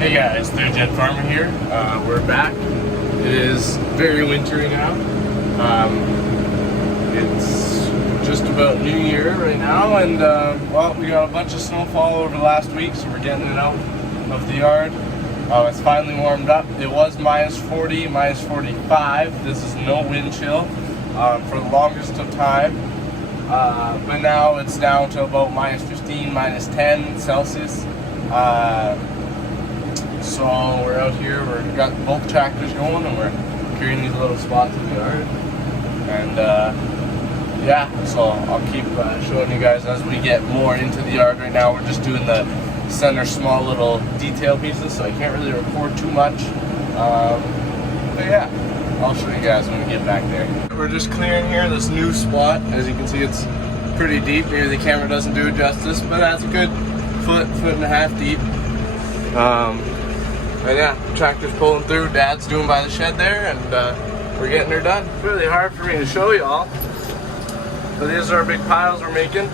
Hey guys, Third Gen Farmer here. We're back. It is very wintry now. It's just about New Year right now, and well, we got a bunch of snowfall over the last week, so we're getting it out of the yard. It's finally warmed up. It was minus 40, minus 45. This is no wind chill for the longest of time. But now it's down to about minus 15, minus 10 Celsius. So we're out here, we've got both tractors going, and we're clearing these little spots in the yard. And yeah, so I'll keep showing you guys as we get more into the yard. Right now we're just doing the center small little detail pieces, so I can't really record too much. But yeah, I'll show you guys when we get back there. We're just clearing here this new spot. As you can see, it's pretty deep. Maybe the camera doesn't do it justice, but that's a good foot and a half deep. And yeah, tractor's pulling through, Dad's doing by the shed there, and we're getting her done. It's really hard for me to show y'all, but these are our big piles we're making,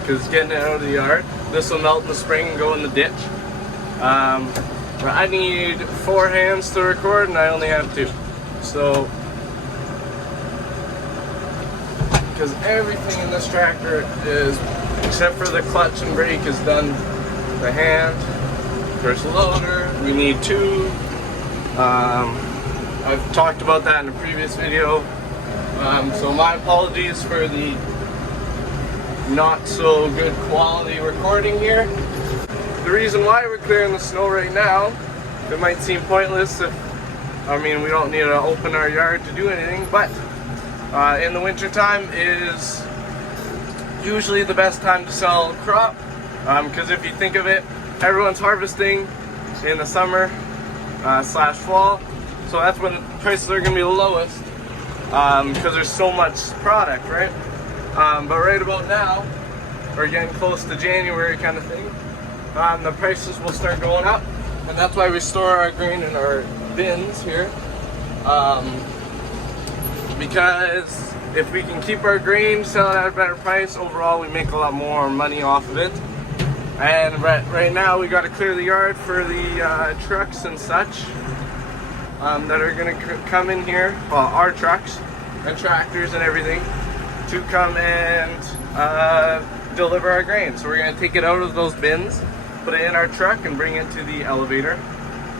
because it's getting it out of the yard. This will melt in the spring and go in the ditch. But I need 4 hands to record, and I only have 2. So, because everything in this tractor is, except for the clutch and brake, is done by hand. First loader, we need 2. I've talked about that in a previous video. So my apologies for the not so good quality recording here. The reason why we're clearing the snow right now, it might seem pointless if, we don't need to open our yard to do anything, but in the winter time is usually the best time to sell crop, because if you think of it, everyone's harvesting in the summer slash fall, so that's when the prices are going to be the lowest, because there's so much product, right? But right about now, we're getting close to January kind of thing, the prices will start going up, and that's why we store our grain in our bins here, because if we can keep our grain, sell it at a better price, overall we make a lot more money off of it. And right now we got to clear the yard for the trucks and such that are going to come in here, well, our trucks and tractors and everything, to come and deliver our grain. So we're going to take it out of those bins, put it in our truck, and bring it to the elevator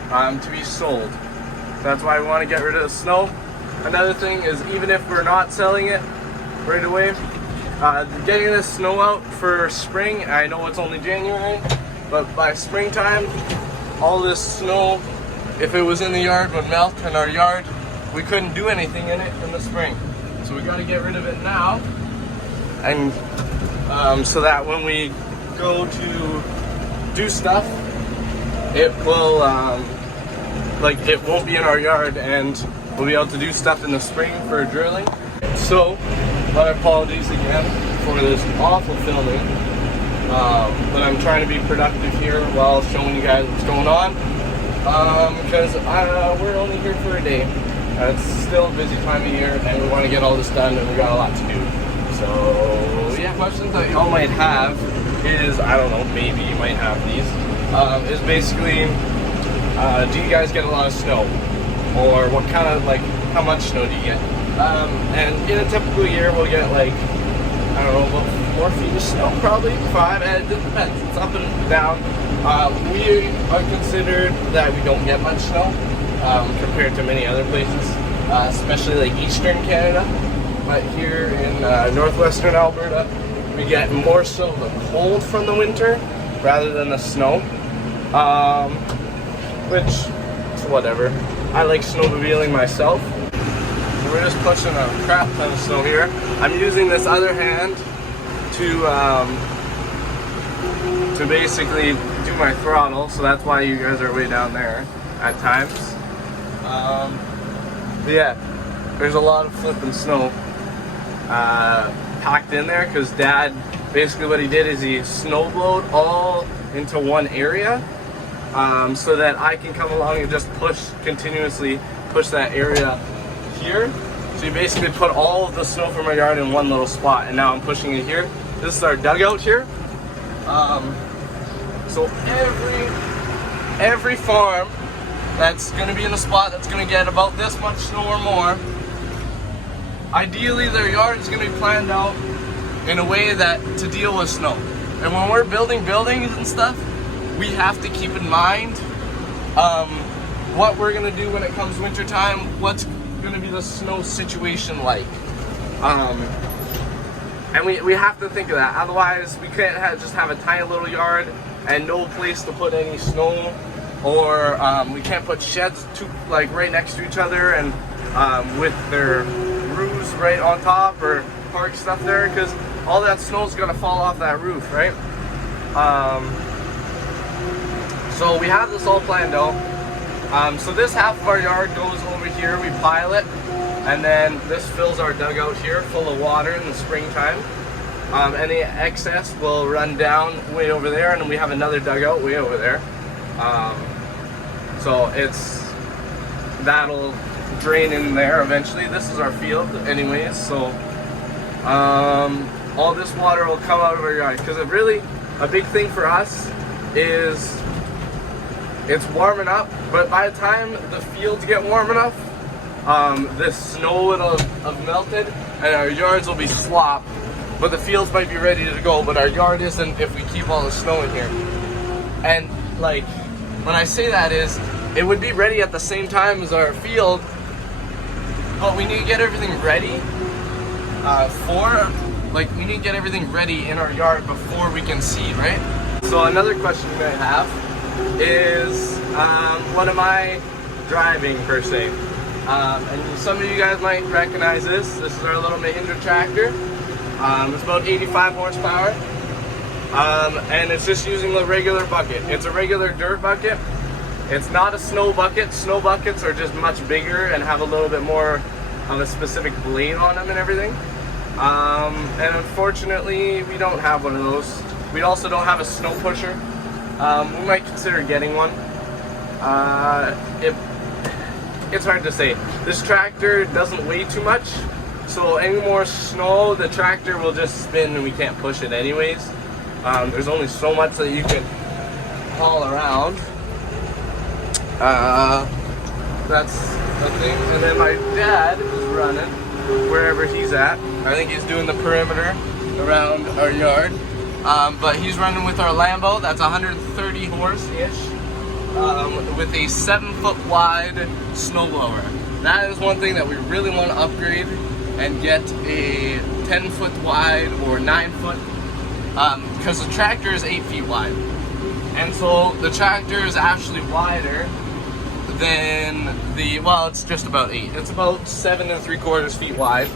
to be sold. So that's why we want to get rid of the snow. Another thing is, even if we're not selling it right away, getting this snow out for spring, I know it's only January, but by springtime, all this snow, if it was in the yard, would melt in our yard. We couldn't do anything in it in the spring. So we got to get rid of it now, and so that when we go to do stuff, it will, it won't be in our yard, and we'll be able to do stuff in the spring for drilling. So, my apologies again for this awful filming, but I'm trying to be productive here while showing you guys what's going on, because we're only here for a day. It's still a busy time of year, and we want to get all this done, and we got a lot to do. So yeah, questions that y'all might have is, I don't know, maybe you might have these, is basically, do you guys get a lot of snow? Or what kind of, how much snow do you get? And in a typical year, we'll get I don't know, about 4 feet of snow, probably 5, and it depends, it's up and down. We are considered that we don't get much snow, compared to many other places, especially eastern Canada. But here in northwestern Alberta, we get more so the cold from the winter, rather than the snow, which is whatever. I like snowmobiling myself. We're just pushing a crap ton of snow here. I'm using this other hand to basically do my throttle, so that's why you guys are way down there at times. But yeah, there's a lot of flipping snow packed in there, because Dad, basically what he did is he snowblowed all into one area, so that I can come along and just continuously push that area here. So you basically put all of the snow from our yard in one little spot, and now I'm pushing it here. This is our dugout here. So every every farm that's going to be in a spot that's going to get about this much snow or more, ideally their yard is going to be planned out in a way that to deal with snow. And when we're building buildings and stuff, we have to keep in mind what we're going to do when it comes winter time, what's going to be the snow situation like. And we have to think of that. Otherwise, we can't just have a tiny little yard and no place to put any snow, or we can't put sheds like right next to each other and with their roofs right on top, or park stuff there, because all that snow's gonna fall off that roof, right? So we have this all planned out. So this half of our yard goes over here, we pile it, and then this fills our dugout here full of water in the springtime. Any excess will run down way over there, and then we have another dugout way over there. So that'll drain in there eventually. This is our field anyways, so all this water will come out of our yard, because really a big thing for us is it's warming up, but by the time the fields get warm enough, this snow will have melted and our yards will be slop, but the fields might be ready to go, but our yard isn't if we keep all the snow in here. And like, when I say that is, it would be ready at the same time as our field, but we need to get everything ready we need to get everything ready in our yard before we can seed, right? So another question you might have is, what am I driving per se? And some of you guys might recognize this. This is our little Mahindra tractor. It's about 85 horsepower. And it's just using the regular bucket. It's a regular dirt bucket. It's not a snow bucket. Snow buckets are just much bigger and have a little bit more of a specific blade on them and everything. And unfortunately, we don't have one of those. We also don't have a snow pusher. We might consider getting one. It's hard to say. This tractor doesn't weigh too much, so any more snow, the tractor will just spin and we can't push it anyways. There's only so much that you can haul around. That's the thing. And then my dad is running wherever he's at. I think he's doing the perimeter around our yard. But he's running with our Lambo. That's 130 horse-ish, with a 7-foot wide snowblower. That is one thing that we really want to upgrade and get a 10-foot wide or 9-foot, because the tractor is 8 feet wide. And so the tractor is actually wider than well, it's just about 8. It's about 7 3/4 feet wide.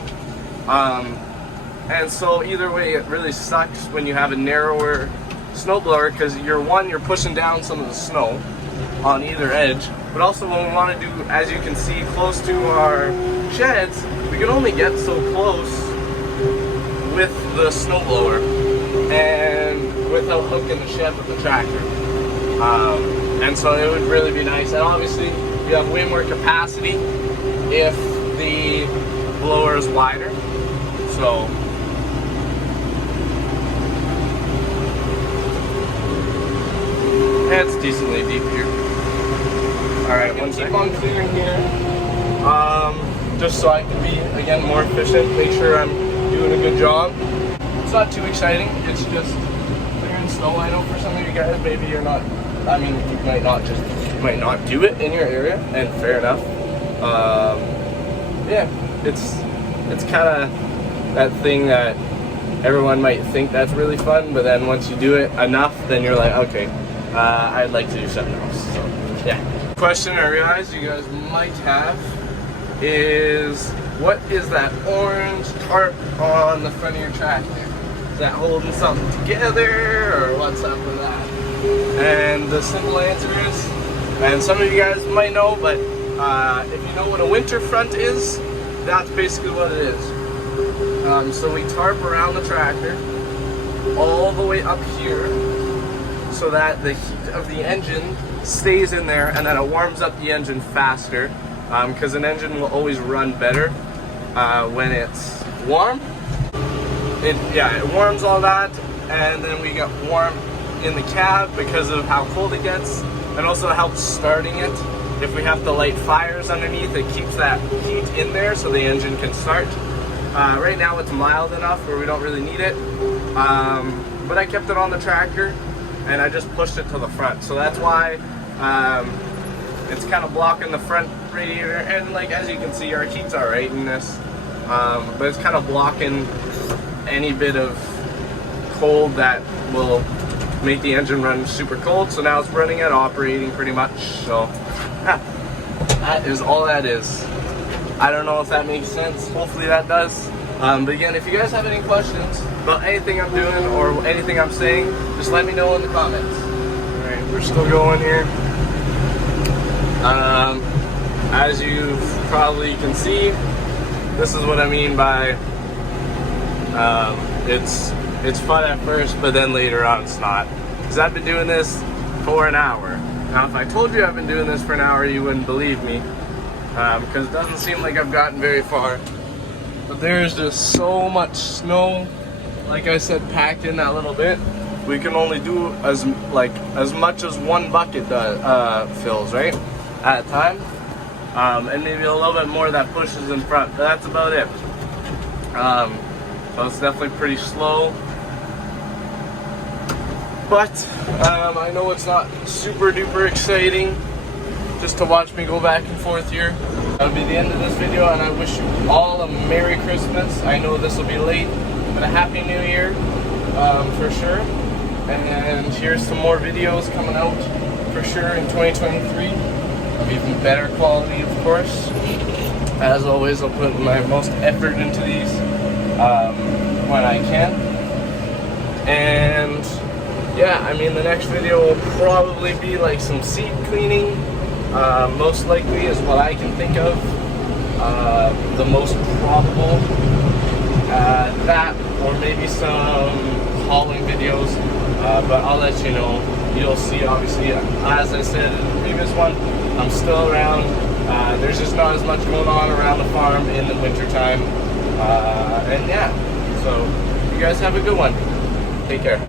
And so either way, it really sucks when you have a narrower snowblower, because you're pushing down some of the snow on either edge. But also when we want to do, as you can see, close to our sheds, we can only get so close with the snowblower and without hooking the shed with the tractor. And so it would really be nice. And obviously you have way more capacity if the blower is wider. So it's decently deep here. Alright, one second. Keep on clearing here. Just so I can be, again, more efficient, make sure I'm doing a good job. It's not too exciting, it's just clearing snow. I know for some of you guys, maybe you're not, I mean, you might not do it in your area, and fair enough. Yeah, it's kind of that thing that everyone might think that's really fun, but then once you do it enough, then you're like, okay, I'd like to do something else. So, yeah. Question I realize you guys might have is, what is that orange tarp on the front of your tractor? Is that holding something together, or what's up with that? And the simple answer is, and some of you guys might know, but if you know what a winter front is, that's basically what it is. So we tarp around the tractor all the way up here so that the heat of the engine stays in there, and then it warms up the engine faster, because an engine will always run better when it's warm. It warms all that, and then we get warm in the cab because of how cold it gets, It also helps starting it. If we have to light fires underneath, it keeps that heat in there so the engine can start. Right now it's mild enough where we don't really need it, but I kept it on the tractor and I just pushed it to the front, so that's why it's kind of blocking the front radiator. And like, as you can see, our heat's all right in this, but it's kind of blocking any bit of cold that will make the engine run super cold. So now it's running at operating pretty much. So yeah, that is all that is. I don't know if that makes sense. Hopefully that does. But again, if you guys have any questions about anything I'm doing or anything I'm saying, just let me know in the comments. Alright, we're still going here. As you probably can see, this is what I mean by it's fun at first, but then later on it's not. Because I've been doing this for an hour. Now if I told you I've been doing this for an hour, you wouldn't believe me. Because it doesn't seem like I've gotten very far. But there's just so much snow, like I said, packed in that little bit. We can only do as much as one bucket fills, right, at a time, and maybe a little bit more that pushes in front. But that's about it. So it's definitely pretty slow. But I know it's not super duper exciting just to watch me go back and forth here. That'll be the end of this video, and I wish you all a Merry Christmas. I know this will be late, but a Happy New Year for sure. And here's some more videos coming out for sure in 2023. Even better quality, of course. As always, I'll put my most effort into these when I can. And yeah, I mean, the next video will probably be like some seat cleaning. Most likely is what I can think of. The most probable. That, or maybe some hauling videos. But I'll let you know. You'll see, obviously, as I said in the previous one, I'm still around. There's just not as much going on around the farm in the wintertime. And yeah, so you guys have a good one. Take care.